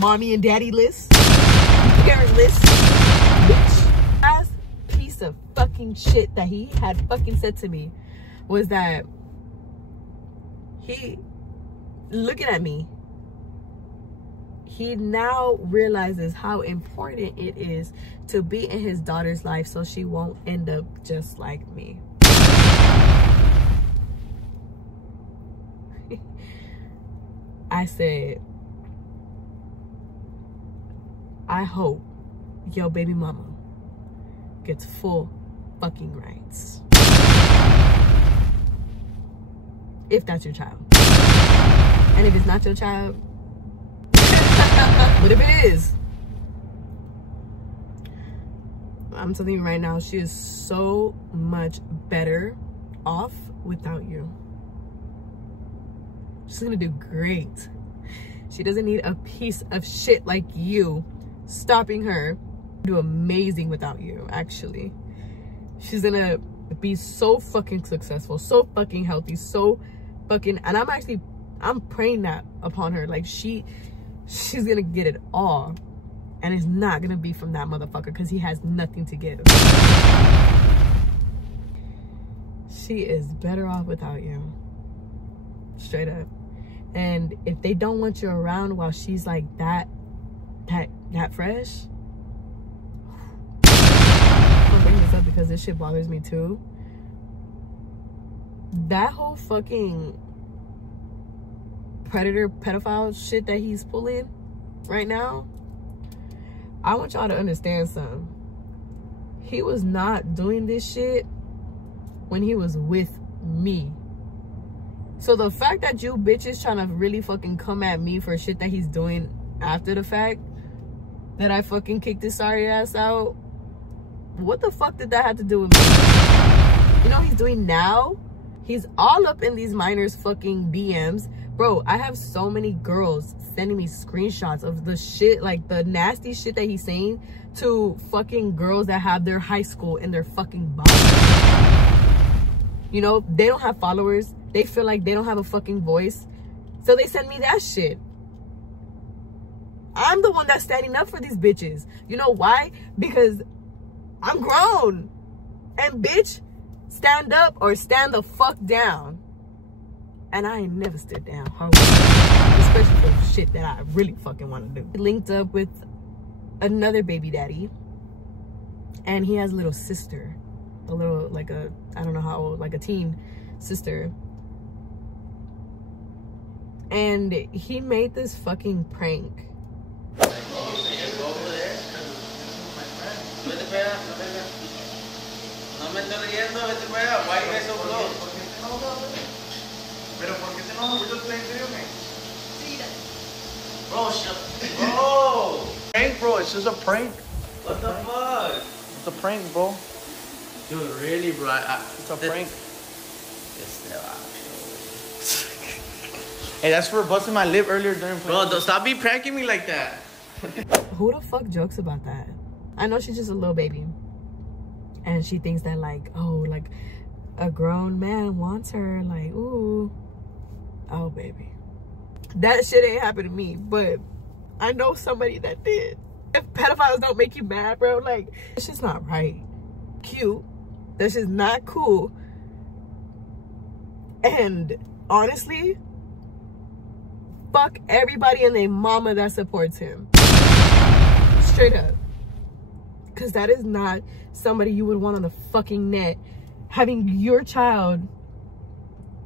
mommy and daddy list. Parent list. Bitch. Last piece of fucking shit that he had fucking said to me was that he, looking at me, he now realizes how important it is to be in his daughter's life so she won't end up just like me. I said, I hope your baby mama gets full fucking rights. If that's your child. And if it's not your child, but if it is, I'm telling you right now, she is so much better off without you. She's gonna do great. She doesn't need a piece of shit like you stopping her. Do amazing without you, actually. She's gonna be so fucking successful, so fucking healthy, so fucking, and I'm praying that upon her. Like, she's gonna get it all, and it's not gonna be from that motherfucker because he has nothing to give. She is better off without you, straight up. And if they don't want you around while she's like that fresh, I'm gonna bring this up because this shit bothers me too. That whole fucking pedophile shit that he's pulling right now, I want y'all to understand something. He was not doing this shit when he was with me. So the fact that you bitches trying to really fucking come at me for shit that he's doing after the fact that I fucking kicked his sorry ass out, what the fuck did that have to do with me? You know what he's doing now? He's all up in these minors fucking DMs. Bro, I have so many girls sending me screenshots of the shit, like the nasty shit that he's saying to fucking girls that have their high school in their fucking body. You know, they don't have followers. They feel like they don't have a fucking voice. So they send me that shit. I'm the one that's standing up for these bitches. You know why? Because I'm grown. And bitch, stand up or stand the fuck down. And I ain't never stood down. Especially for shit that I really fucking want to do. Linked up with another baby daddy. And he has a little sister. A little, like a, I don't know how old, like a teen sister. And he made this fucking prank. Bro, prank, bro. It's just a prank. What the fuck? It's a prank, bro. Dude, really, bro? It's a prank. Still out. Hey, that's for busting my lip earlier during play. Bro, don't stop be pranking me like that. Who the fuck jokes about that? I know she's just a little baby. And she thinks that like, oh, like a grown man wants her. Like, ooh. Oh, baby. That shit ain't happened to me. But I know somebody that did. If pedophiles don't make you mad, bro, like, it's just not right. Cute. That's just not cool. And honestly, fuck everybody and their mama that supports him. Straight up. Because that is not somebody you would want on the fucking net. Having your child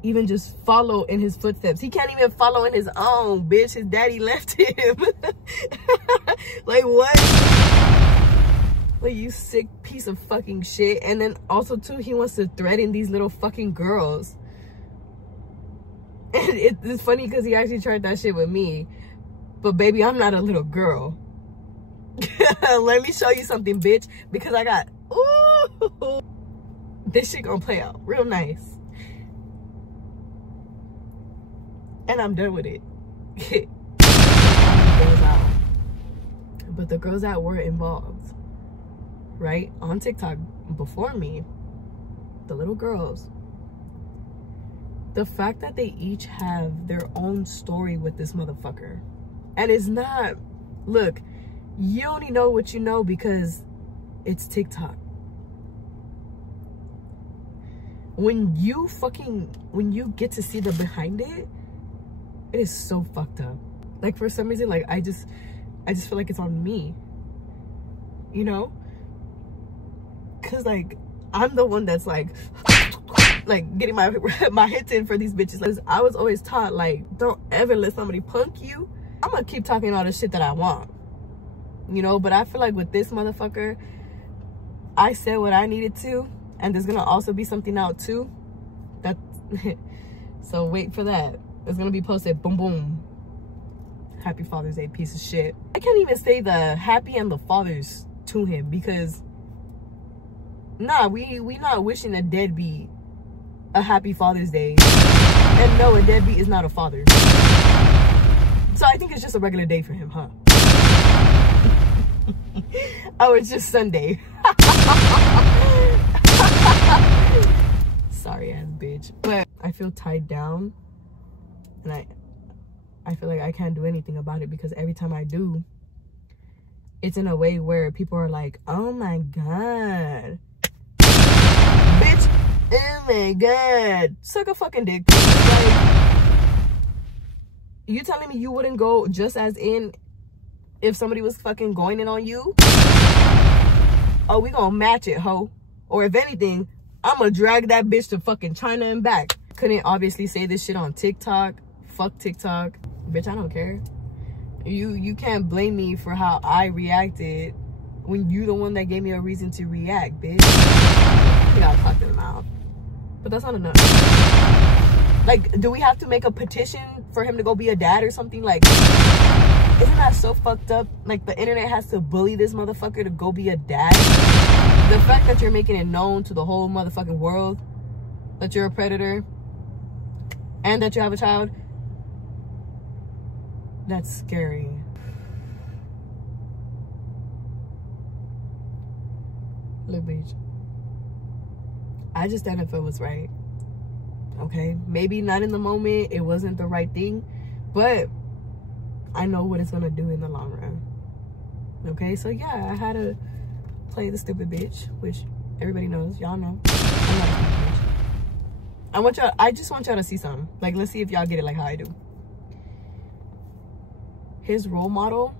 even just follow in his footsteps. He can't even follow in his own, bitch. His daddy left him. Like, what? Like, you sick piece of fucking shit. And then also, too, he wants to threaten these little fucking girls. And it's funny because he actually tried that shit with me. But, baby, I'm not a little girl. Let me show you something, bitch. Because I got... Ooh! This shit gonna play out real nice. And I'm done with it. But the girls that were involved, right, on TikTok before me, the little girls, the fact that they each have their own story with this motherfucker. And it's not, look, you only know what you know because it's TikTok. When you get to see the behind it, it is so fucked up. Like, for some reason, like, I just feel like it's on me, you know? Cause like, I'm the one that's like getting my hits in for these bitches. Like, I was always taught, like, don't ever let somebody punk you. I'm gonna keep talking all the shit that I want, you know? But I feel like with this motherfucker, I said what I needed to, and there's gonna also be something out too. That so wait for that. It's gonna be posted. Boom, boom. Happy Father's Day, piece of shit. I can't even say the happy and the fathers to him because, nah, we not wishing a deadbeat a happy Father's Day. And no, a deadbeat is not a father. So I think it's just a regular day for him, huh? Oh, it's just Sunday. Sorry ass bitch. But I feel tied down. And I feel like I can't do anything about it because every time I do, it's in a way where people are like, oh my God. Bitch, oh my God. Suck a fucking dick. Like, you telling me you wouldn't go just as in if somebody was fucking going in on you? Oh, we gonna match it, ho. Or if anything, I'm gonna drag that bitch to fucking China and back. Couldn't obviously say this shit on TikTok. Fuck TikTok. Bitch, I don't care. You can't blame me for how I reacted when you the one that gave me a reason to react, bitch. You gotta talk to them out. But that's not enough. Like, do we have to make a petition for him to go be a dad or something? Like, isn't that so fucked up? Like, the internet has to bully this motherfucker to go be a dad. The fact that you're making it known to the whole motherfucking world that you're a predator and that you have a child, that's scary. Look, bitch, I just didn't feel it was right. Okay, maybe not in the moment, it wasn't the right thing, but I know what it's gonna do in the long run. Okay, so yeah, I had to play the stupid bitch, which everybody knows. Y'all know I'm not a stupid bitch. I just want y'all to see something. Like, let's see if y'all get it like how I do. His role model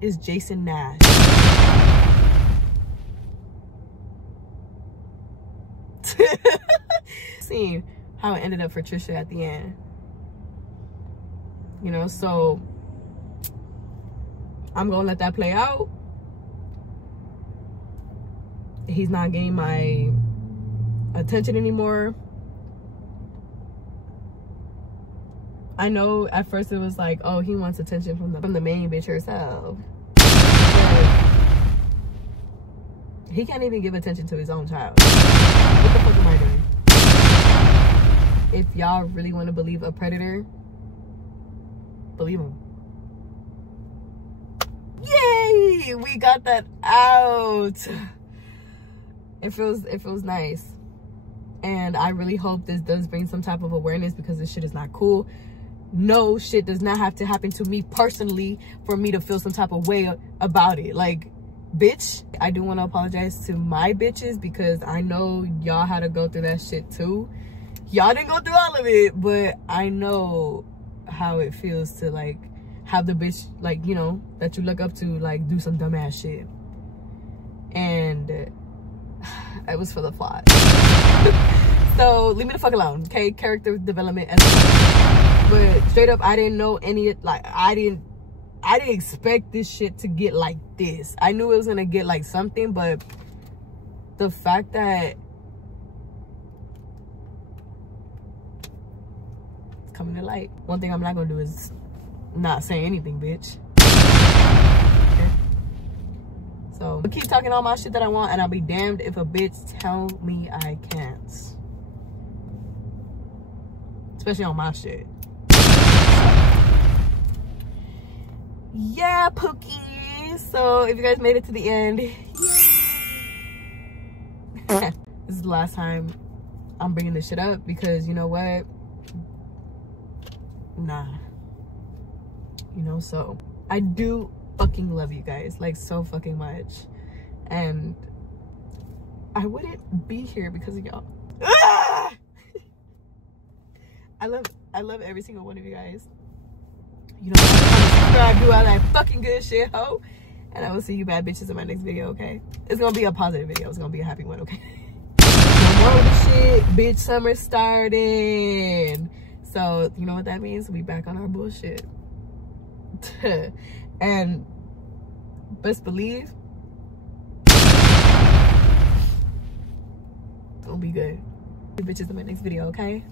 is Jason Nash. Seeing how it ended up for Trisha at the end, you know, so I'm gonna let that play out. He's not getting my attention anymore. I know at first it was like, oh, he wants attention from the main bitch herself. But he can't even give attention to his own child. What the fuck am I doing? If y'all really want to believe a predator, believe him. Yay! We got that out. It feels nice. And I really hope this does bring some type of awareness, because this shit is not cool. No, shit does not have to happen to me personally for me to feel some type of way about it. Like, bitch, I do want to apologize to my bitches, because I know y'all had to go through that shit too. Y'all didn't go through all of it, but I know how it feels to, like, have the bitch, like, you know, that you look up to, like, do some dumbass shit. And it was for the plot. So leave me the fuck alone, okay? Character development as well. But straight up, I didn't know any, like, I didn't expect this shit to get like this. I knew it was gonna get like something, but the fact that it's coming to light. One thing I'm not gonna do is not say anything, bitch. Okay? So I'll keep talking all my shit that I want, and I'll be damned if a bitch tell me I can't. Especially on my shit. Yeah, Pookie. So if you guys made it to the end, yay. This is the last time I'm bringing this shit up, because you know what? Nah. You know, so I do fucking love you guys, like, so fucking much, and I wouldn't be here because of y'all. Ah! I love every single one of you guys. You know, subscribe, do all that fucking good shit, ho. And I will see you bad bitches in my next video, okay? It's gonna be a positive video. It's gonna be a happy one, okay? No more of the shit. Bitch, summer started. So, you know what that means? We back on our bullshit. And best believe, it'll be good. See you bitches in my next video, okay?